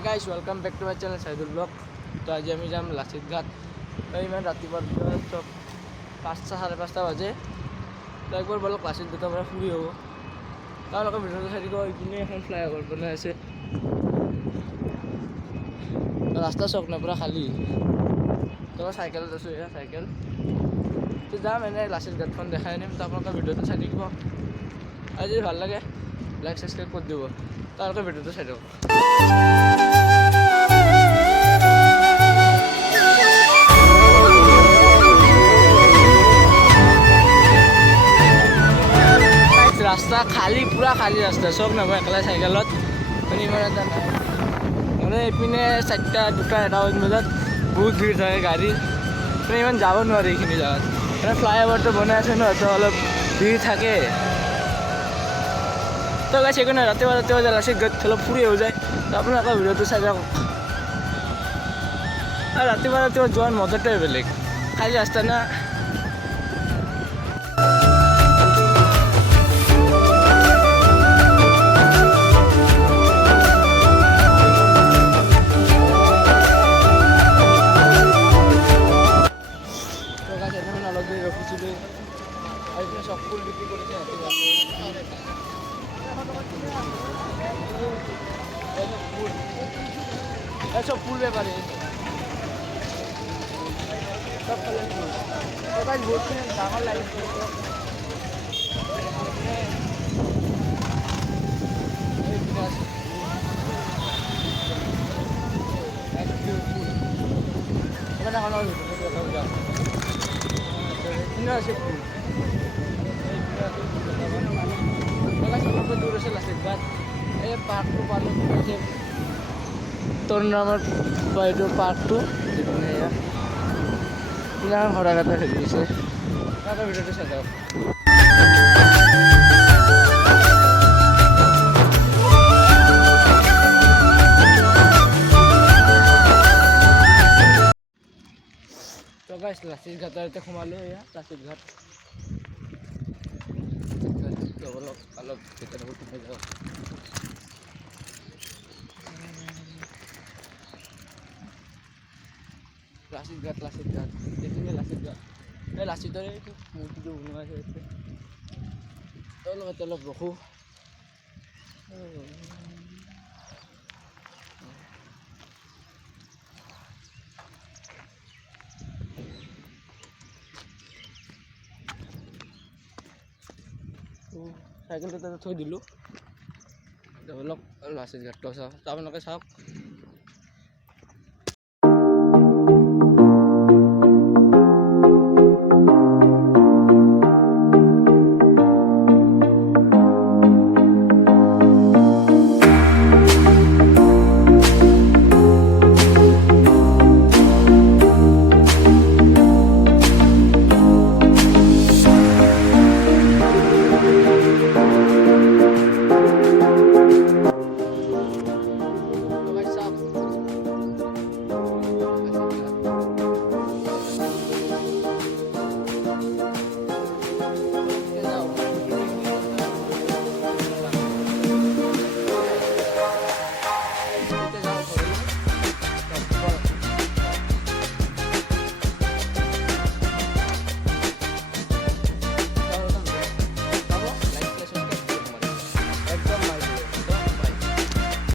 Hi guys, welcome back to my channel Saidul Vlog. तो आज আমি যাম লাচিত ঘাট। তো ইমান ৰাতিপুৱা চব 5টা 5:30 বাজে। তো একবাৰ বলক লাচিত ঘাটৰ পৰা ফুৰি হ'ব। তেওঁলোকে ভিডিঅ'টো চাই দিব। ইপিনে এখন ফ্লাইঅভাৰ বনাই আছে। ৰাস্তা চক না পুৰা খালী। তো চাইকেলত আছোঁ, এয়া চাইকেল। তো যাম এনে লাচিত ঘাটখন দেখাই আনিম। তো আপোনালোকে ভিডিঅ'টো চাই দিব। আজি ভাল লাগে লাইক সাবস্ক্রাইব কৰি দিব। তেওঁলোকে ভিডিঅ'টো চাই দিব। रास्ता खाली पूरा खाली रास्ता सब ना एकला साइकेलत इमान এটা নাই মানে এইপিনে 4টা 2টা এটা বজাত বহুত ভিৰ থাকে গাড়ী মানে ইমান যাব নোৱাৰি এইখিনি জাগাত মানে ফ্লাইঅভাৰটো বনাই আছে ন তো অলপ ভিৰ থাকে তো গাইছ একো ৰাতিপুৱা লাচিত ঘাট অলপ ফুৰি হৈ যায় তো আপোনালোকে ভিডিঅ'টো চাই যাওক আৰু ৰাতিপুৱা যোৱাৰ মজাটোৱে বেলেগ খালী ৰাস্তা না সব ফুল বিক্রি করেছে সব ফুল ব্যাপারে সব কালার ফুল গাছ বলছি ডাঙর লাইট এখানে এখন আছে ফুল দূর আছে লাচিত ঘাট এই পার্কটো পালো তোর নামের বাইটো পার্কটো যেখানে ঘোড়া গাথা হয়ে গেছে তারপর ভিডিওটা সাজাও তো গাইস লাচিত ঘাটতে সোমালো এয়া লাচিত ঘাট অলপ ভিতরে উঠে যাও লাচিত ঘাট এখানে লাচিত ঘাট এই লাচিতরে একটু মূর্তিটো বনোৱা আছে অলপ ৰখো সাইকেলটো তাতে থৈ দিলোঁ অলপ লাচিত ঘাটটো চাওক আপোনালোকে চাওক